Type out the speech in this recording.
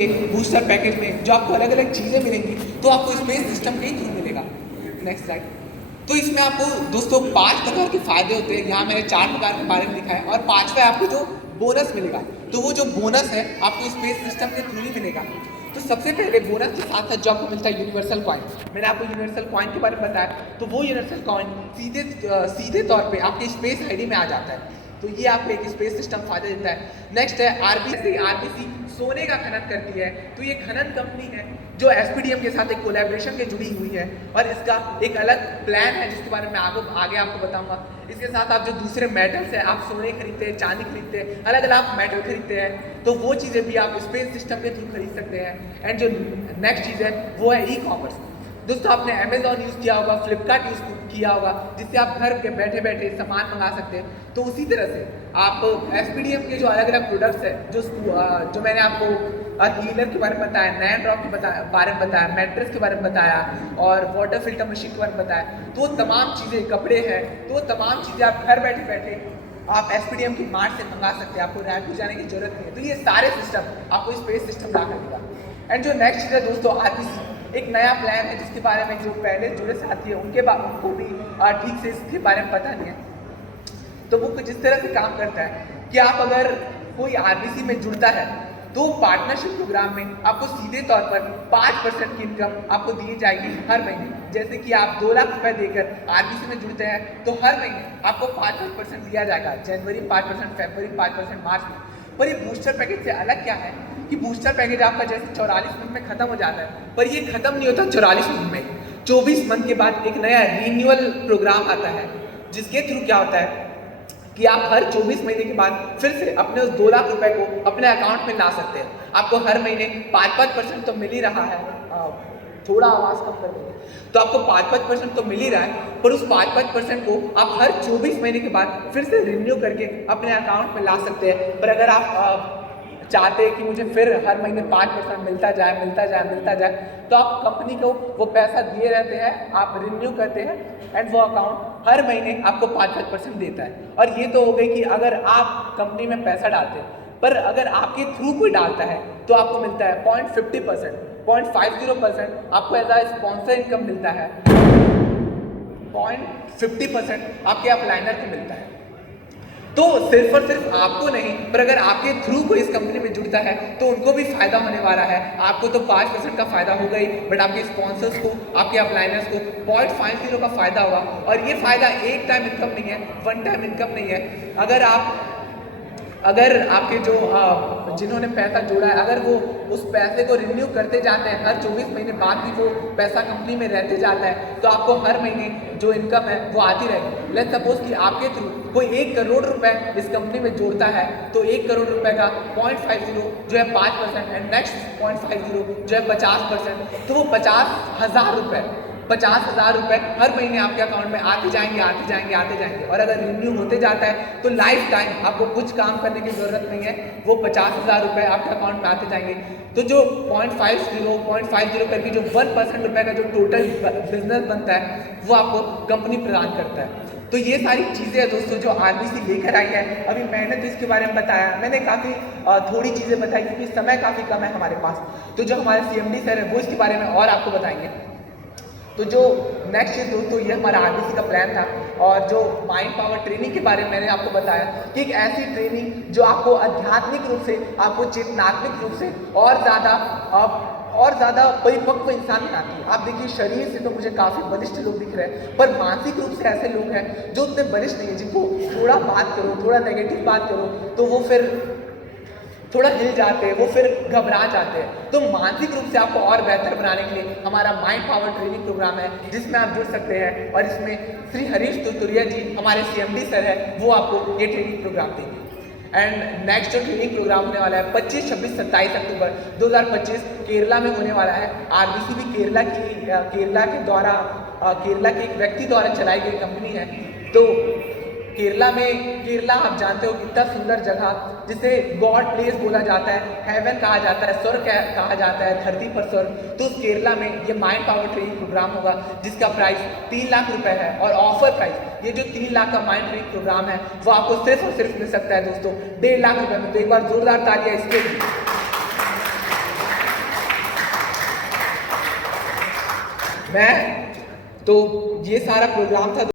एक booster package में जो आपको अलग अलग चीज़ें मिलेंगी, तो आपको स्पेस सिस्टम के ही थ्रू मिलेगा। Next slide. तो इसमें आपको दोस्तों 5 प्रकार के फायदे होते हैं। यहाँ मैंने 4 प्रकार के बारे में लिखा है और 5वां आपको जो बोनस मिलेगा, तो वो जो बोनस है आपको स्पेस सिस्टम के थ्रू ही मिलेगा। तो सबसे पहले बोनस के साथ साथ जो आपको मिलता है यूनिवर्सल कॉइन। मैंने आपको यूनिवर्सल कॉइन के बारे में बताया, तो वो यूनिवर्सल कॉइन सीधे तौर पे आपके स्पेस आईडी में आ जाता है। तो ये आपको एक स्पेस सिस्टम फायदा देता है। नेक्स्ट है आरबीसी सोने का खनन करती है। तो ये खनन कंपनी है जो एसपीडीएम के साथ एक कोलैबोरेशन के जुड़ी हुई है और इसका एक अलग प्लान है जिसके बारे में आगे आपको बताऊंगा। इसके साथ आप जो दूसरे मेटल्स हैं, आप सोने खरीदते हैं, चांदी खरीदते हैं, अलग अलग आप मेटल खरीदते हैं, तो वो चीज़ें भी आप स्पेस सिस्टम के थ्रू खरीद सकते हैं। एंड जो नेक्स्ट चीज़ है वो है ई कॉमर्स। दोस्तों आपने अमेजॉन यूज़ किया होगा, फ्लिपकार्ट यूज़ किया होगा, जिससे आप घर के बैठे बैठे सामान मंगा सकते हैं। तो उसी तरह से आप एसपीडीएम के जो अलग अलग प्रोडक्ट्स हैं, जो मैंने आपको हीलर के बारे में बताया, नैन ड्रॉप के बारे में बताया, मैट्रेस के बारे में बताया और वाटर फिल्टर मशीन के बारे में बताया, तो वो तमाम चीज़ें, कपड़े हैं, तो वो तमाम चीज़ें आप घर बैठे बैठे आप एसपीडीएम की मार्ट से मंगा सकते हैं। आपको रैपिड जाने की जरूरत नहीं है। तो ये सारे सिस्टम आपको स्पेस सिस्टम ला कर देगा। एंड जो नेक्स्ट चीज़ है दोस्तों, आरबीसी एक नया प्लान है जिसके बारे में जो पहले जुड़े साथी है उनको भी ठीक से इसके बारे में पता नहीं है। तो वो कुछ इस तरह से काम करता है कि आप अगर कोई आरबीसी में जुड़ता है तो पार्टनरशिप प्रोग्राम में आपको सीधे तौर पर 5% की इनकम आपको दी जाएगी हर महीने। जैसे कि आप 2 लाख रुपए देकर आरबीसी में जुड़ते हैं तो हर महीने आपको 5% दिया जाएगा। जनवरी 5%, फरवरी 5%, मार्च में। पर ये बूस्टर पैकेज से अलग क्या है कि बूस्टर पैकेज आपका जैसे 44 मंथ में खत्म हो जाता है, पर ये खत्म नहीं होता 44 मंथ में। 24 मंथ के बाद एक नया रिन्यूअल प्रोग्राम आता है जिसके थ्रू क्या होता है कि आप हर 24 महीने के बाद फिर से अपने उस 2 लाख रुपए को अपने अकाउंट में ला सकते हैं। आपको हर महीने 5% तो मिल ही रहा है। थोड़ा आवाज़ कम कर देंगे तो आपको 5% तो मिल ही रहा है, पर उस 5% को आप हर 24 महीने के बाद फिर से रिन्यू करके अपने अकाउंट में ला सकते हैं। पर अगर आप चाहते हैं कि मुझे फिर हर महीने 5% मिलता जाए, तो आप कंपनी को वो पैसा दिए रहते हैं, आप रिन्यू करते हैं एंड वो अकाउंट हर महीने आपको 5% देता है। और ये तो हो गई कि अगर आप कंपनी में पैसा डालते हैं, पर अगर आपके थ्रू कोई डालता है तो आपको मिलता है 0.50% आपको एज आ स्पॉन्सर इनकम मिलता है, 0.50% आपके अपलाइनर को मिलता है। तो सिर्फ और सिर्फ आपको नहीं, पर अगर आपके थ्रू कोई इस कंपनी में जुड़ता है तो उनको भी फायदा होने वाला है। आपको तो 5% का फायदा होगा ही, बट आपके स्पॉन्सर्स को, आपके अपलाइनर्स को 0.50 का फायदा होगा। और ये फायदा एक टाइम इनकम नहीं है, वन टाइम इनकम नहीं है। अगर आपके जो जिन्होंने पैसा जोड़ा है, अगर वो उस पैसे को रिन्यू करते जाते हैं, हर 24 महीने बाद भी वो पैसा कंपनी में रहते जाता है, तो आपको हर महीने जो इनकम है वो आती रहेगी। लेट्स सपोज कि आपके थ्रू कोई 1 करोड़ रुपए इस कंपनी में जोड़ता है, तो 1 करोड़ रुपए का 0.50 जो है 5% एंड नेक्स्ट 0.50 जो है 50%, तो वो 50,000 रुपए हर महीने आपके अकाउंट में आते जाएंगे। और अगर रिन्यू होते जाता है तो लाइफ टाइम आपको कुछ काम करने की जरूरत नहीं है, वो 50,000 रुपए आपके अकाउंट में आते जाएंगे। तो जो 0.50 करके जो 1% रुपए का जो टोटल बिजनेस बनता है वो आपको कंपनी प्रदान करता है। तो ये सारी चीज़ें हैं दोस्तों जो आरबीसी लेकर आई है। अभी मैंने तो इसके बारे में बताया, मैंने काफ़ी थोड़ी चीज़ें बताई क्योंकि समय काफ़ी कम है हमारे पास। तो जो हमारे सीएमडी सर है वो इसके बारे में और आपको बताएंगे। तो जो नेक्स्ट चीज़ दोस्तों, ये हमारा आरबीसी का प्लान था। और जो माइंड पावर ट्रेनिंग के बारे में मैंने आपको बताया कि एक ऐसी ट्रेनिंग जो आपको आध्यात्मिक रूप से, आपको चेतनात्मक रूप से और ज़्यादा परिपक्व इंसान बनाती है। आप देखिए, शरीर से तो मुझे काफ़ी बलिष्ठ लोग दिख रहे हैं, पर मानसिक रूप से ऐसे लोग हैं जो उतने बलिष्ठ नहीं है, जिनको थोड़ा बात करो, थोड़ा नेगेटिव बात करो तो वो फिर थोड़ा हिल जाते हैं, वो फिर घबरा जाते हैं। तो मानसिक रूप से आपको और बेहतर बनाने के लिए हमारा माइंड पावर ट्रेनिंग प्रोग्राम है जिसमें आप जुड़ सकते हैं। और इसमें श्री हरीश तुतुरिया जी हमारे सीएमडी सर है, वो आपको ये ट्रेनिंग प्रोग्राम देंगे। एंड नेक्स्ट जो ट्रेनिंग प्रोग्राम होने वाला है 25, 26, 27 अक्टूबर 2025 केरला में होने वाला है। आरबीसी भी केरला के एक व्यक्ति द्वारा चलाई गई कंपनी है। तो केरला आप जानते हो कितना सुंदर जगह, जिसे गॉड प्लेस बोला जाता है, हेवन कहा जाता है, स्वर्ग कहा जाता है, धरती पर स्वर्ग। तो उस केरला में ये माइंड पावर ट्रेनिंग प्रोग्राम होगा जिसका प्राइस 3 लाख रुपए है। और ऑफर प्राइस ये जो 3 लाख का माइंड ट्रेनिंग प्रोग्राम है वो आपको सिर्फ और सिर्फ मिल सकता है दोस्तों 1.5 लाख रुपए में। तो एक बार जोरदार तालियां इसके लिए। मैं तो ये सारा प्रोग्राम था